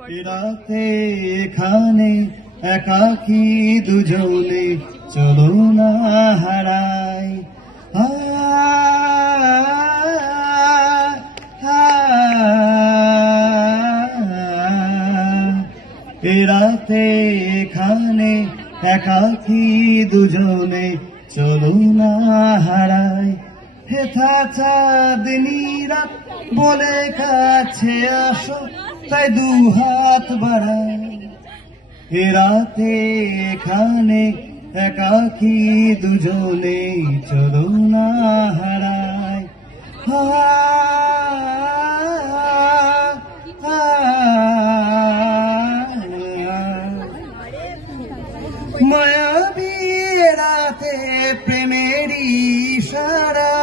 রাতে এখানে একাকী দুজনে চলো না হারাই রাতে এখানে একাকী দুজনে চলো না হারাই হেথা চাঁদনি রাত বলে কাছে আসো তাই দু হাত বাড়াই রাতে এখানে একাকী দুজনে চলো না হারাই মায়াবী রাতে প্রেমেরই ইশারা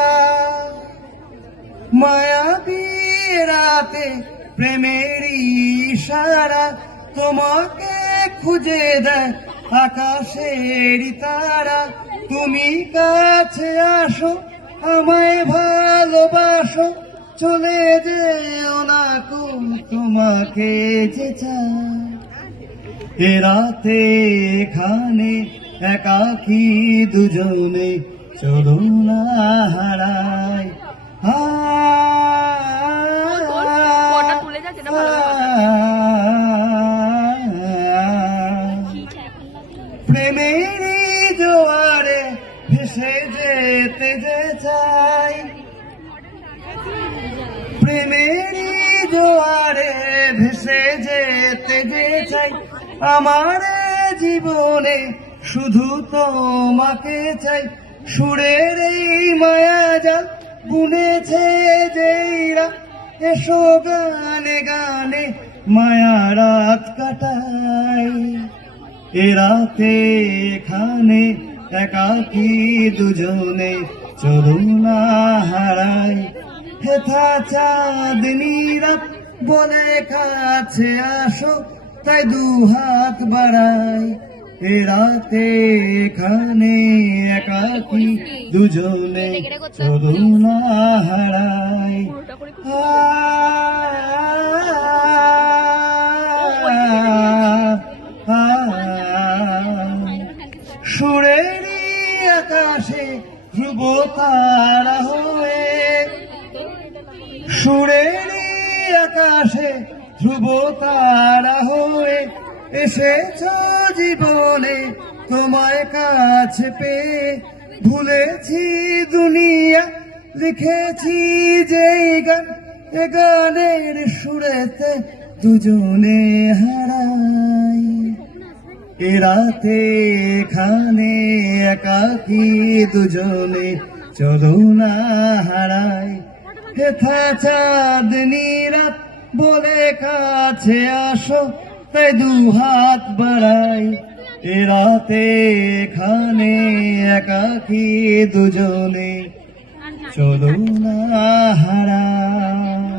মায়াবী রাতে প্রেমেরই ইশারা তোমাকে খুঁজে দেয় আকাশের তারা তুমি কাছে আসো আমায় ভালোবাসো চলে যেও না কোন তোমাকে যে চাই রাতে এখানে একাকী দুজনে চলো না হারাই প্রেমের জোয়ারে ভেসে যেতে যে চাই প্রেমের জোয়ারে ভেসে যেতে যে চাই আমার জীবনে শুধু তোমাকে চাই সুরের এই মায়া জাল বুনেছে যেইরা এসো গানে গানে মায়া রাত কাটাই রাতে এখানে একাকী দুজনে চলো না হারাই হেথা চাঁদনি রাত বলে কাছে আসো তাই দু হাত বাড়াই রাতে এখানে একাকী দুজনে চলো না হারাই সুরেরই আকাশে ধ্রুব তারা হয়ে সুরেরই আকাশে ধ্রুব তারা হয়ে এসেছ জীবনে তোমায় কাছে পেয়ে ভুলেছি দুনিয়া লিখেছি যেই গান এ গানের সুরেতে দুজনে হারাই রাতে এখানে একাকী দুজনে চলো না হারাই হেথা চাঁদনি রাত বলে কাছে আসো তাই দু হাত বাড়াই রাতে এখানে একাকী দুজনে চলো না হারাই।